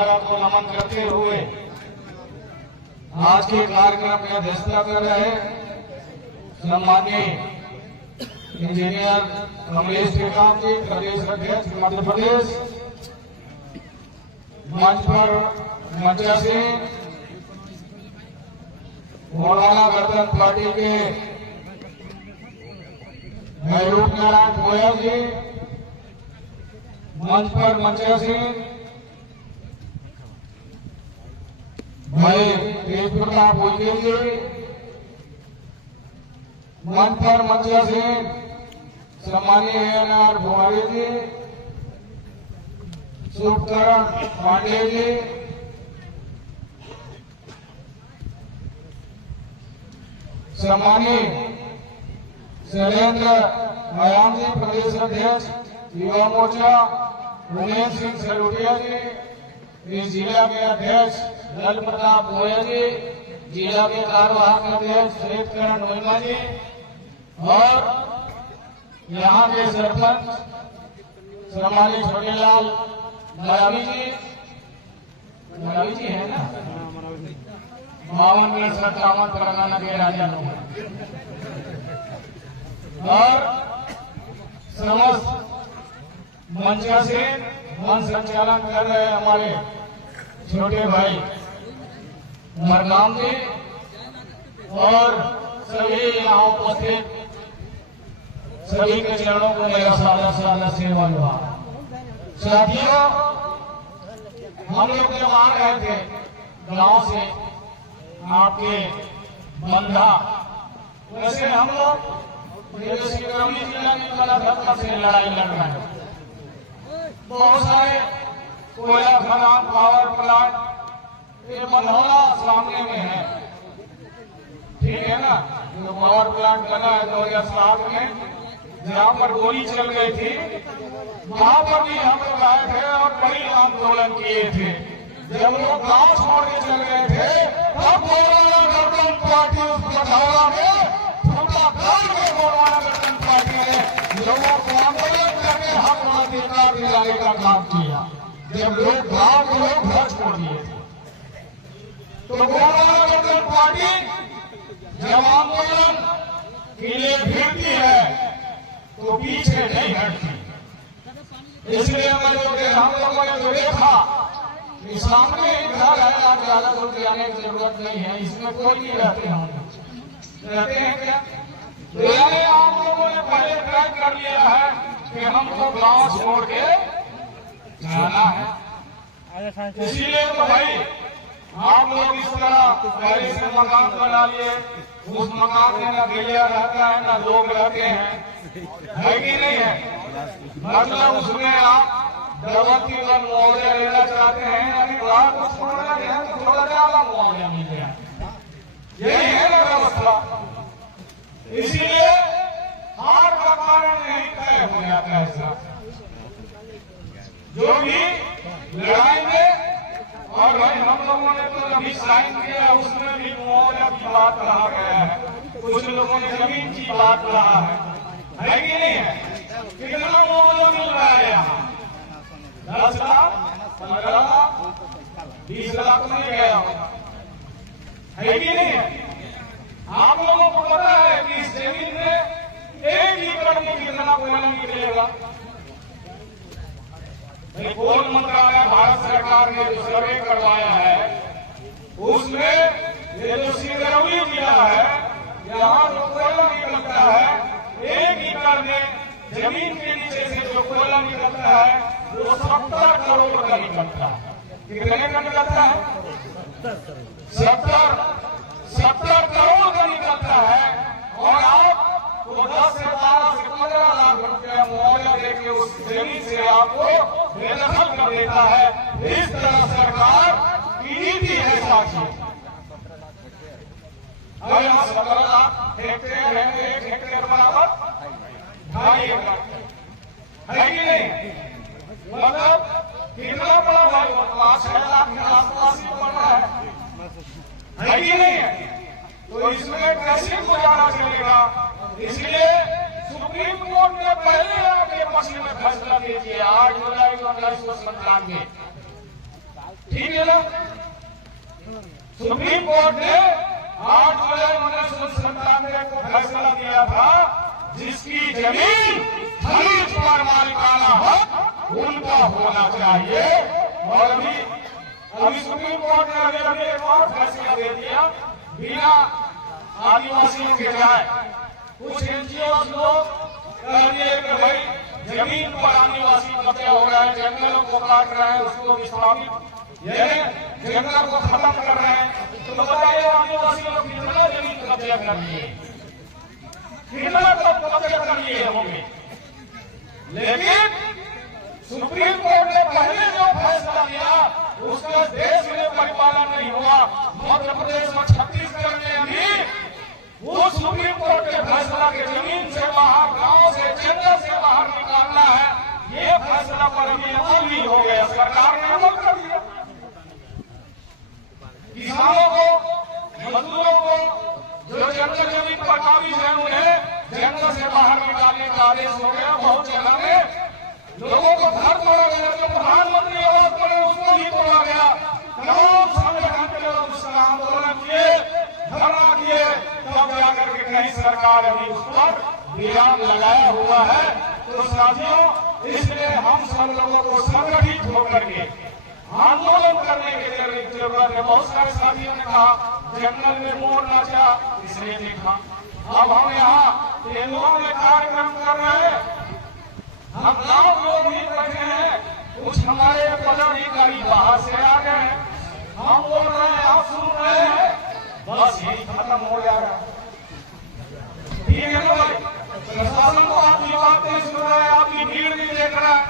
परंपरा को नमन करते हुए आज के कार्यक्रम में अध्यक्षता कर रहे सम्माननीय इंजीनियर कमलेश टेकाम जी, प्रदेश अध्यक्ष मध्य प्रदेश। मंच पर मंचा से मौलाना गणतंत्र पार्टी के रूप नारायण गोयल जी, मंच पर मंचा से भाई तेज प्रताप उइके जी, मंच पर मंचा से सम्मानीय एनआर भुवारी जी, शुभकरण पांडे जी, सम्मानीय शैलेंद्र मयाम जी, प्रदेश अध्यक्ष युवा मोर्चा, उमेश सिंह सलूटिया जी, इस जिला के अध्यक्ष दल प्रताप गोयल जी, जिला के कार्यवाहक अध्यक्ष श्वेतकरण वर्मा जी और यहाँ के सरपंच सम्मानित छोटेलाल मरावी जी है ना, 52 परगना के राजा लोग और समस्त मंचा से मन संचालन कर रहे हमारे छोटे भाई मरनाम जी और सभी यहाँ उपस्थित सभी के चरणों को मेरा सादा सादा सेवन हुआ। साथियों, हम लोग जब आ रहे थे गांव से आपके बंधा, वैसे हम लोग सिंगरौली जिला की कलाधर्म से लड़ाई लड़ रहे हैं। बहुत सारे कोयला खदान, पावर प्लांट ये मनहौला सामने में है, ठीक है ना। जो पावर प्लांट बना है 2007 में, जहाँ पर गोली चल गई थी, वहां पर भी हम लोग आए थे और बड़ी आंदोलन किए थे। जब लोग गांव छोड़ के चल गए थे, तब मौलाना गणतंत्र पार्टी उस पथौरा में फूटा घर में मौलाना गणतंत्र पार्टी ने लोगों को आंदोलन करके हक अधिकार दिलाने का काम किया। जब लोग गांव के लोग घर छोड़ दिए थे, तो मौलाना गणतंत्र पार्टी जब आंदोलन के लिए भिड़ती है तो पीछे नहीं हटती। इसलिए हम लोगों ने जो देखा, सामने एक घर है, आप ज्यादा दूर जाने की जरूरत नहीं है, इसमें कोई नहीं रहते हैं क्या? तो आप लोगों ने पहले तय कर लिया है कि हमको गांव छोड़ के जाना है। इसीलिए तो भाई आप लोग इस तरह पहले से मकान बना लिए, उस मकान में ना गैया रहता है ना लोग रहते हैं, है कि नहीं है? मतलब उसमें आप प्रवृत्ति का मुआवजा लेना चाहते हैं, यानी बाहर को छोड़ना है तो थोड़ा ज्यादा मुआवजा मिल जाए, यही है ना व्यवस्था। इसीलिए हार का कारण नहीं तय हो जाता है साहब। जो भी लड़ाई में, और भाई हम लोगों ने तो अभी साइन किया, उसमें भी मुआवजा की बात कहा गया है, कुछ लोगों ने जमीन की बात कहा है कि नहीं है? कितना मुआवजा मिल रहा है यहाँ? 10 लाख, 15 लाख, 20 लाख में गया होगा, है कि नहीं है? आप लोगों को पता है कि इस जमीन में 1 एकड़ में कितना कोयला निकलेगा? कोल मंत्रालय भारत सरकार ने जो सर्वे करवाया है, उसमें ये जो सिंगरौली जिला है, यहाँ जो कोयला निकलता है, 1 एकड़ में जमीन के नीचे से जो कोयला निकलता है वो 70 करोड़ का निकलता है। कितने का निकलता है? 70 करोड़ का निकलता है। और आप तो 10 से 12 से 15 लाख रुपया मुआवजा देके उस जमीन से आपको बेदखल कर देता है। इस तरह सरकार की नीति है साथी। अब यहाँ 17 लाख हेक्टेयर है, 1 हेक्टेयर बराबर 2.5 एकड़, है कि नहीं? मतलब कितना बड़ा भाई, 5-6 लाख के आसपास ही बढ़ रहा है कि नहीं है? तो इसमें कैसे गुजारा चलेगा? इसलिए सुप्रीम कोर्ट ने पहले आपके पक्ष में फैसला दे दिया 8 जुलाई 1997 ठीक है ना। सुप्रीम कोर्ट ने 8 जुलाई 1997 को फैसला दिया था जिसकी जमीन खरीद पर मालिकाना हक उनका होना चाहिए। और अभी सुप्रीम कोर्ट ने अभी एक और फैसला दे दिया, बिना आदिवासियों के जाए कुछ एनजीओ लोग कह दिए कि भाई जमीन पर आदिवासी कब्जा हो रहा है, जंगलों को काट रहे हैं, उसको विस्थापित जंगल को खत्म कर रहे हैं। तो बताइए आदिवासी लोग कितना जमीन कब्जा कर लिए, कितना कब्जा कर लिए होंगे। लेकिन सुप्रीम कोर्ट ने पहले जो फैसला दिया उसका देश में परिपालन नहीं हुआ। मध्य प्रदेश में, छत्तीसगढ़ में भी वो सुप्रीम कोर्ट के फैसला के जमीन से बाहर, गांव से, जंगल से बाहर निकालना है, ये फैसला पर अभी अमल नहीं हो गया। सरकार ने अमल कर दिया। किसानों को, मजदूरों को जो जंगल जमीन पर काबिज है उन्हें जंगल से बाहर निकालने का आदेश हो गया। बहुत जगह में लोगों को घर तोड़ा गया, जो प्रधानमंत्री आवास पर उसको भी तोड़ा गया। तमाम संगठन के लोग उसका आंदोलन किए, धरना किए, तब जाकर के कहीं सरकार अभी उस पर विराम लगाया हुआ है। तो साथियों, इसलिए हम सब लोगों को संगठित होकर के आंदोलन करने की जरूरत है। बहुत सारे साथियों ने कहा जंगल में मोर नाचा, इसलिए देखा। अब हम यहाँ तेंदुओं में कार्यक्रम कर रहे हैं, हम गांव लोग भी बैठे हैं, कुछ हमारे पदाधिकारी बाहर से आ गए हैं, हम बोल रहे हैं, आप सुन रहे हैं, बस यही खत्म हो जाएगा। ठीक है ना भाई, प्रशासन को आपकी बात नहीं सुन रहा है, आपकी भीड़ नहीं देख रहा है।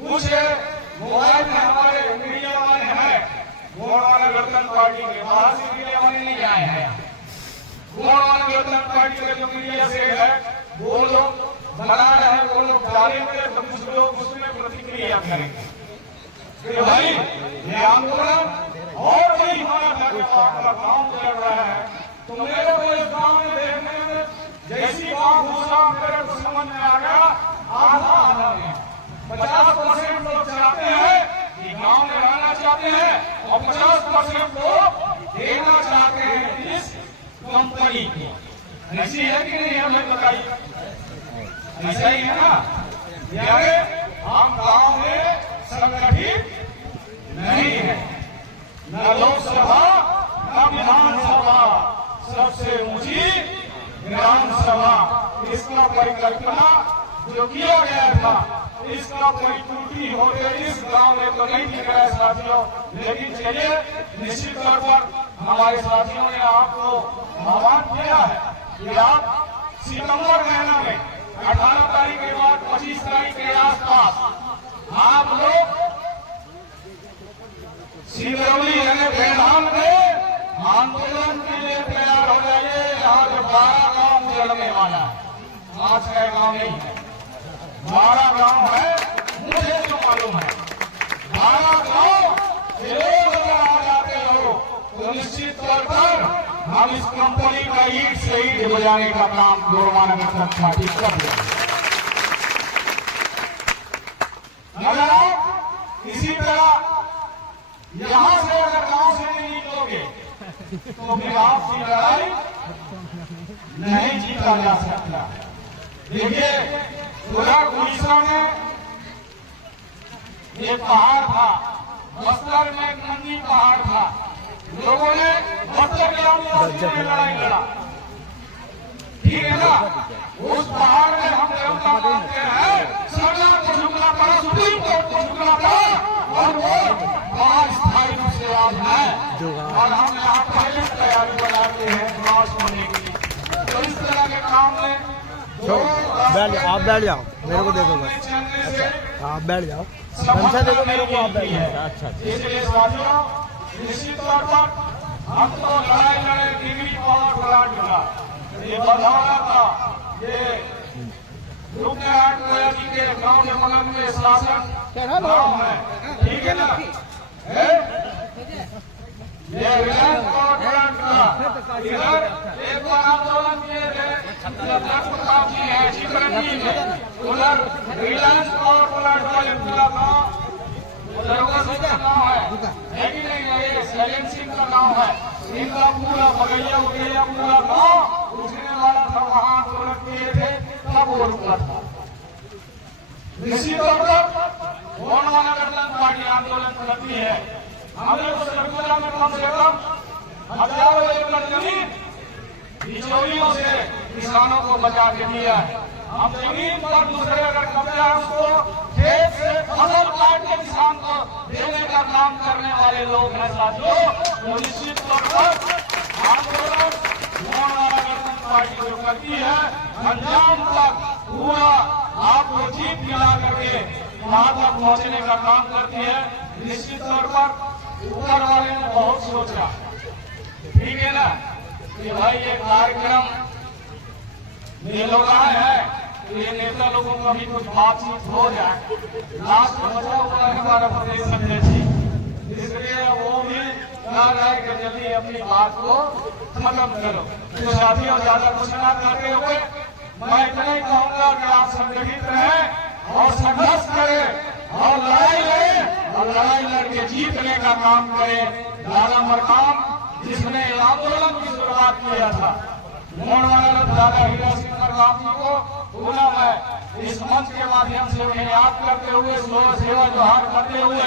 कुछ मोबाइल में हमारे मीडिया वाले हैं, गोंडवाना गणतंत्र पार्टी के, बाहर से मीडिया वाले नहीं आए हैं। गोंडवाना गणतंत्र पार्टी के जो मीडिया से है वो लोग बना रहे हैं, वो लोग डालेंगे तो कुछ लोग उसमें प्रतिक्रिया करेंगे कि भाई ये आंदोलन और भी हमारा गाँव चल रहा है। तो मेरे को इस गाँव में देखने में जैसी गाँव घुसा मेरे को समझ में आ गया, आधा में 50% लोग चाहते हैं कि गाँव में रहना चाहते हैं और 50% लोग देना चाहते हैं इस कंपनी को। ऐसी है कि नहीं, हमें बताइए। ऐसा ही है ना। यानी हम गांव में संगठित नहीं है, न लोकसभा न विधानसभा, सबसे ऊंची ग्राम सभा। इसका परिकल्पना जो किया गया था, इसका कोई त्रुटि हो गई इस गांव में तो नहीं दिख रहा है साथियों। लेकिन चलिए, निश्चित तौर पर हमारे साथियों ने आपको आह्वान किया है कि आप सितंबर महीना में 18 तारीख के बाद 25 तारीख के आसपास आप लोग सिंगरौली यानी बेधान में आंदोलन के लिए तैयार हो जाइए। यहाँ जो 12 गांव उजड़ने वाला है, 5-6 गांव नहीं है, 12 गांव है, मुझे जो मालूम है 12 गांव अगर आ जाते हो तो निश्चित तौर पर हम इस कंपनी का ईट से ईट बजाने का काम गोंडवाना गणतंत्र पार्टी कर रही है। अगर आप इसी तरह यहां से अगर गांव से नहीं निकलोगे तो फिर आपकी लड़ाई नहीं जीता जा सकता। देखिए, उधर उड़ीसा में एक पहाड़ था, बस्तर में एक नंदी पहाड़ था, लोगों ने बस्तर के आदिवासियों में लड़ाई लड़ा। ठीक है ना। उस पहाड़ में हम देवता मानते हैं, सरकार को झुकना पड़ा, सुप्रीम कोर्ट को झुकना पड़ा और वो अस्थायी रूप से आज है। और हम यहाँ पहले तैयारी बनाते हैं क्रॉस होने की। तो इस तरह के काम में आप बैठ जाओ, मेरे को देखो बस। अच्छा, आप बैठ जाओ, अच्छा देखो मेरे को, आप बैठ जाओ। अच्छा, इसलिए साथियों, निश्चित तौर पर हम तो लड़ाई लड़े डिग्री पावर प्लांट का, ये बधाना था, ये रूपनारायण गोयल जी के गांव के बगल में शासन गांव है। ठीक है ना। ये रिलायंस पावर प्लांट का इधर एक बार आंदोलन किए थे, चिकरंजी में, उधर रिलायंस पावर प्लांट का गांव है, है कि नहीं? ये सैलेंट सिंह का गाँव है, इनका पूरा बगैया उगैया पूरा गाँव उठने वाला था, वहाँ आंदोलन किए थे, तब वो रुका था। निश्चित तौर पर गोंडवाना गणतंत्र पार्टी आंदोलन करती है। हमने तो सरगुजा में कम से कम हजारों एकड़ जमीन बिचौलियों से किसानों को बचा के दिया है। हम जमीन पर दूसरे अगर कब्जा है उसको खेत से फसल काट के किसान को देने का काम करने वाले लोग हैं साथियों। तो निश्चित तौर पर आंदोलन गोंडवाना गणतंत्र पार्टी जो करती है, अंजाम तक पूरा आपको जीत दिला करके वहां तक पहुंचने का काम करती है। निश्चित तौर पर ऊपर वाले ने बहुत सोचा, ठीक है ना, कि भाई ये कार्यक्रम ये लोग आए हैं तो ये नेता लोगों का भी कुछ बातचीत हो जाए। लास्ट में बचा हुआ है हमारा प्रदेश अध्यक्ष जी, इसलिए वो भी कह रहा है कि जल्दी अपनी बात को खत्म करो। तो साथियों, ज्यादा कुछ ना करते हुए मैं इतना ही कहूंगा कि आप संगठित रहें और संघर्ष करें और लड़ाई लड़ें और लड़ाई लड़के जीतने का काम करें। दादा मरकाम जिसने आंदोलन की शुरुआत किया था, गोंडवाना दादा हीरा सिंह मरकाम जी को पुनः मैं इस मंच के माध्यम से उन्हें याद करते हुए सेवा जोहार करते हुए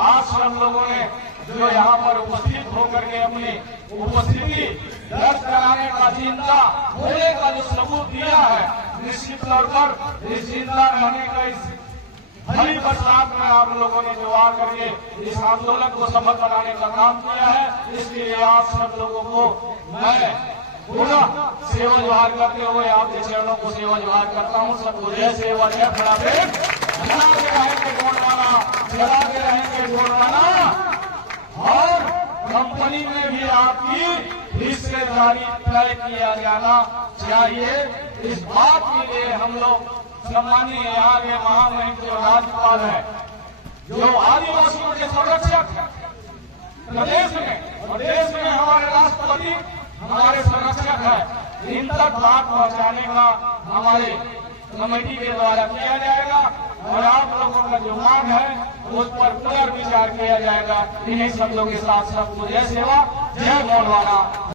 आज सब लोगों ने जो यहाँ पर उपस्थित होकर के अपनी उपस्थिति दर्ज कराने का जिंदा होने का जो सबूत दिया है, निश्चित तौर पर इस जिंदा रहने का इस भली बरसात में आप लोगों ने जो आ करके इस आंदोलन को सफल बनाने का काम किया है, इसलिए आप सब लोगों को मैं पूरा सेवा जोहार करते हुए आपके चरणों को सेवा जोहार करता हूँ। सबको जय सेवा जय फटाफट, चलाते रहेंगे गोंडवाना, चलाते रहेंगे गोंडवाना। और कंपनी में भी आपकी हिस्सेदारी तय किया जाना चाहिए। इस बात के लिए हम लोग सम्मानीय यहाँ के महामहिम जो राज्यपाल है, जो आदिवासियों के संरक्षक प्रदेश में और देश में हमारे राष्ट्रपति हमारे संरक्षक है, इन तक बात पहुंचाने का हमारे कमेटी के द्वारा किया जाएगा और आप लोगों का जो मांग है उस पर पुनर्विचार किया जाएगा। इन्हीं शब्दों के साथ सबको जय सेवा जय गोंडवाना।